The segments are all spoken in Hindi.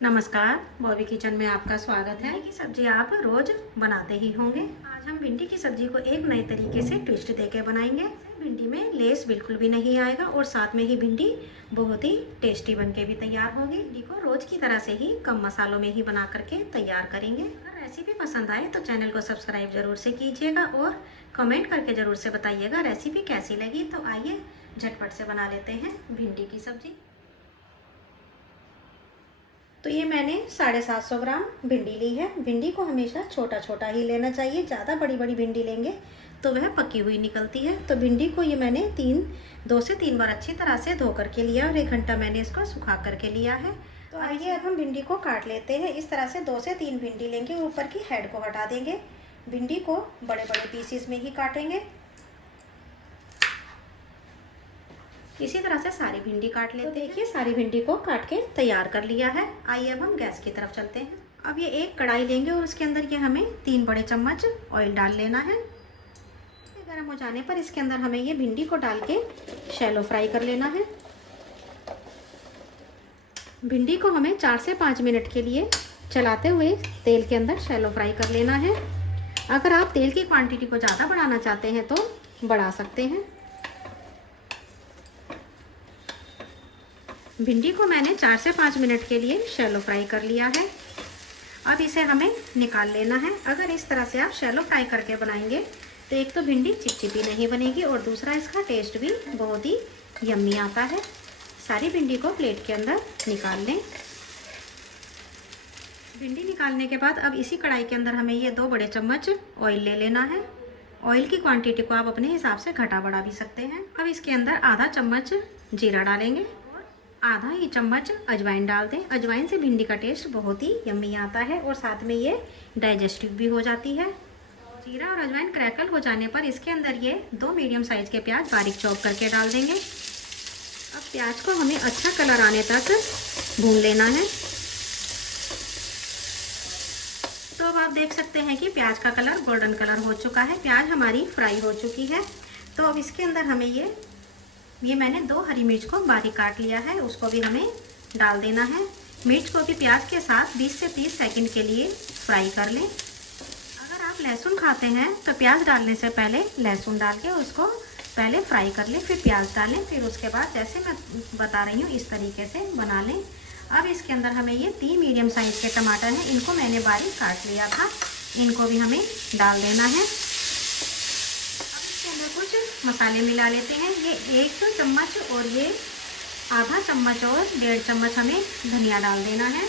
नमस्कार, बॉबी किचन में आपका स्वागत है। भिंडी की सब्जी आप रोज बनाते ही होंगे। आज हम भिंडी की सब्जी को एक नए तरीके से ट्विस्ट देके बनाएंगे। भिंडी में लेस बिल्कुल भी नहीं आएगा और साथ में ही भिंडी बहुत ही टेस्टी बनके भी तैयार होगी। भिंडी को रोज की तरह से ही कम मसालों में ही बना करके तैयार करेंगे। अगर रेसिपी पसंद आए तो चैनल को सब्सक्राइब जरूर से कीजिएगा और कमेंट करके जरूर से बताइएगा रेसिपी कैसी लगी। तो आइए झटपट से बना लेते हैं भिंडी की सब्जी। तो ये मैंने 750 ग्राम भिंडी ली है। भिंडी को हमेशा छोटा छोटा ही लेना चाहिए, ज़्यादा बड़ी बड़ी भिंडी लेंगे तो वह पकी हुई निकलती है। तो भिंडी को ये मैंने 2 से 3 बार अच्छी तरह से धो करके लिया और 1 घंटा मैंने इसको सुखा करके लिया है। तो आइए अब हम भिंडी को काट लेते हैं। इस तरह से 2 से 3 भिंडी लेंगे, ऊपर की हेड को हटा देंगे। भिंडी को बड़े बड़े पीसीस में ही काटेंगे। इसी तरह से सारी भिंडी काट लेते हैं। तो देखिए सारी भिंडी को काट के तैयार कर लिया है। आइए अब हम गैस की तरफ चलते हैं। अब ये एक कढ़ाई लेंगे और उसके अंदर ये हमें 3 बड़े चम्मच ऑयल डाल लेना है। गर्म हो जाने पर इसके अंदर हमें ये भिंडी को डाल के शैलो फ्राई कर लेना है। भिंडी को हमें 4 से 5 मिनट के लिए चलाते हुए तेल के अंदर शैलो फ्राई कर लेना है। अगर आप तेल की क्वांटिटी को ज़्यादा बढ़ाना चाहते हैं तो बढ़ा सकते हैं। भिंडी को मैंने 4 से 5 मिनट के लिए शैलो फ्राई कर लिया है। अब इसे हमें निकाल लेना है। अगर इस तरह से आप शैलो फ्राई करके बनाएंगे तो एक तो भिंडी चिपचिपी नहीं बनेगी और दूसरा इसका टेस्ट भी बहुत ही यम्मी आता है। सारी भिंडी को प्लेट के अंदर निकाल लें। भिंडी निकालने के बाद अब इसी कढ़ाई के अंदर हमें ये 2 बड़े चम्मच ऑयल ले लेना है। ऑयल की क्वांटिटी को आप अपने हिसाब से घटा बढ़ा भी सकते हैं। अब इसके अंदर आधा चम्मच जीरा डालेंगे, आधा ही चम्मच अजवाइन डाल दें। अजवाइन से भिंडी का टेस्ट बहुत ही यम्मी आता है और साथ में ये डाइजेस्टिव भी हो जाती है। जीरा और अजवाइन क्रैकल हो जाने पर इसके अंदर ये 2 मीडियम साइज़ के प्याज बारीक चॉप करके डाल देंगे। अब प्याज को हमें अच्छा कलर आने तक भून लेना है। तो अब आप देख सकते हैं कि प्याज का कलर गोल्डन कलर हो चुका है। प्याज हमारी फ्राई हो चुकी है। तो अब इसके अंदर हमें ये मैंने 2 हरी मिर्च को बारीक काट लिया है, उसको भी हमें डाल देना है। मिर्च को भी प्याज के साथ 20 से 30 सेकंड के लिए फ्राई कर लें। अगर आप लहसुन खाते हैं तो प्याज डालने से पहले लहसुन डाल के उसको पहले फ्राई कर लें, फिर प्याज डालें, फिर उसके बाद जैसे मैं बता रही हूँ इस तरीके से बना लें। अब इसके अंदर हमें ये 3 मीडियम साइज़ के टमाटर हैं, इनको मैंने बारीक काट लिया था, इनको भी हमें डाल देना है। कुछ मसाले मिला लेते हैं। ये 1 चम्मच और ये आधा चम्मच और 1.5 चम्मच हमें धनिया डाल देना है।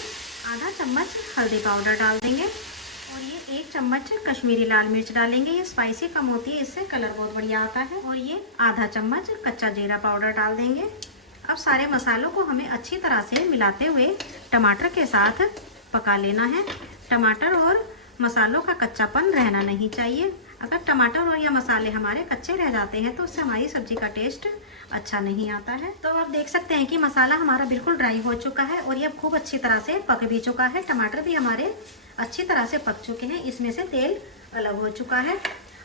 आधा चम्मच हल्दी पाउडर डाल देंगे और ये 1 चम्मच कश्मीरी लाल मिर्च डालेंगे। ये स्पाइसी कम होती है, इससे कलर बहुत बढ़िया आता है। और ये आधा चम्मच कच्चा जीरा पाउडर डाल देंगे। अब सारे मसालों को हमें अच्छी तरह से मिलाते हुए टमाटर के साथ पका लेना है। टमाटर और मसालों का कच्चापन रहना नहीं चाहिए। अगर टमाटर और या मसाले हमारे कच्चे रह जाते हैं तो उससे हमारी सब्जी का टेस्ट अच्छा नहीं आता है। तो आप देख सकते हैं कि मसाला हमारा बिल्कुल ड्राई हो चुका है और ये खूब अच्छी तरह से पक भी चुका है। टमाटर भी हमारे अच्छी तरह से पक चुके हैं, इसमें से तेल अलग हो चुका है।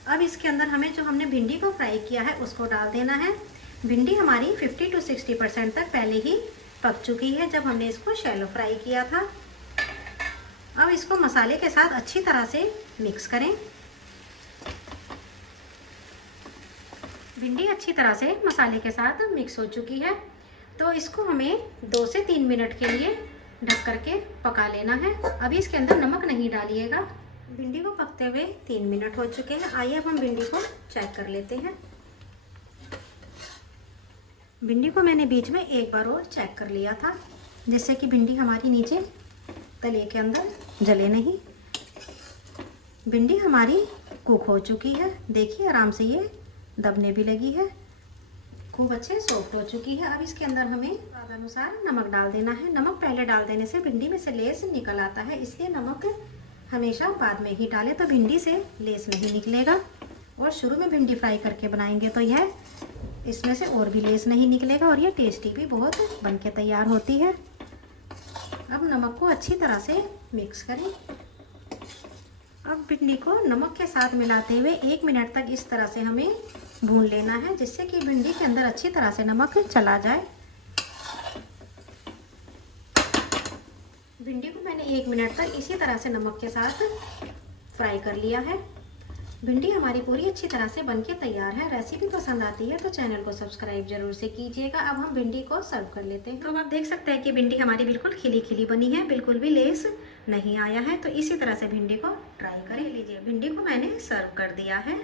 अब इसके अंदर हमें जो हमने भिंडी को फ्राई किया है उसको डाल देना है। भिंडी हमारी 50 से 60% तक पहले ही पक चुकी है जब हमने इसको शैलो फ्राई किया था। अब इसको मसाले के साथ अच्छी तरह से मिक्स करें। भिंडी अच्छी तरह से मसाले के साथ मिक्स हो चुकी है। तो इसको हमें 2 से 3 मिनट के लिए ढक करके पका लेना है। अभी इसके अंदर नमक नहीं डालिएगा। भिंडी को पकते हुए 3 मिनट हो चुके हैं। आइए अब हम भिंडी को चेक कर लेते हैं। भिंडी को मैंने बीच में एक बार और चेक कर लिया था, जिससे कि भिंडी हमारी नीचे तले के अंदर जले नहीं। भिंडी हमारी कुक हो चुकी है। देखिए आराम से ये दबने भी लगी है, खूब अच्छे सॉफ्ट हो चुकी है। अब इसके अंदर हमें स्वाद अनुसार नमक डाल देना है। नमक पहले डाल देने से भिंडी में से लेस निकल आता है, इसलिए नमक हमेशा बाद में ही डालें तो भिंडी से लेस नहीं निकलेगा। और शुरू में भिंडी फ्राई करके बनाएंगे तो यह इसमें से और भी लेस नहीं निकलेगा और यह टेस्टी भी बहुत बनके तैयार होती है। अब नमक को अच्छी तरह से मिक्स करें। अब भिंडी को नमक के साथ मिलाते हुए 1 मिनट तक इस तरह से हमें भून लेना है, जिससे कि भिंडी के अंदर अच्छी तरह से नमक चला जाए। भिंडी भिंडी को मैंने 1 मिनट तक इसी तरह से नमक के साथ फ्राई कर लिया है। भिंडी हमारी पूरी अच्छी तरह से बनके तैयार है। रेसिपी पसंद आती है तो चैनल को सब्सक्राइब जरूर से कीजिएगा। अब हम भिंडी को सर्व कर लेते हैं। तो अब आप देख सकते हैं कि भिंडी हमारी बिल्कुल खिली खिली बनी है, बिल्कुल भी लेस नहीं आया है। तो इसी तरह से भिंडी को ट्राई कर लीजिए। भिंडी को मैंने सर्व कर दिया है।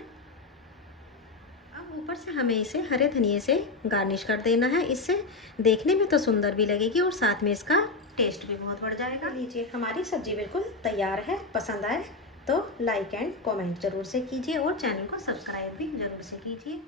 अब ऊपर से हमें इसे हरे धनिए से गार्निश कर देना है। इससे देखने में तो सुंदर भी लगेगी और साथ में इसका टेस्ट भी बहुत बढ़ जाएगा। लीजिए, हमारी सब्जी बिल्कुल तैयार है। पसंद आए तो लाइक एंड कमेंट जरूर से कीजिए और चैनल को सब्सक्राइब भी जरूर से कीजिए।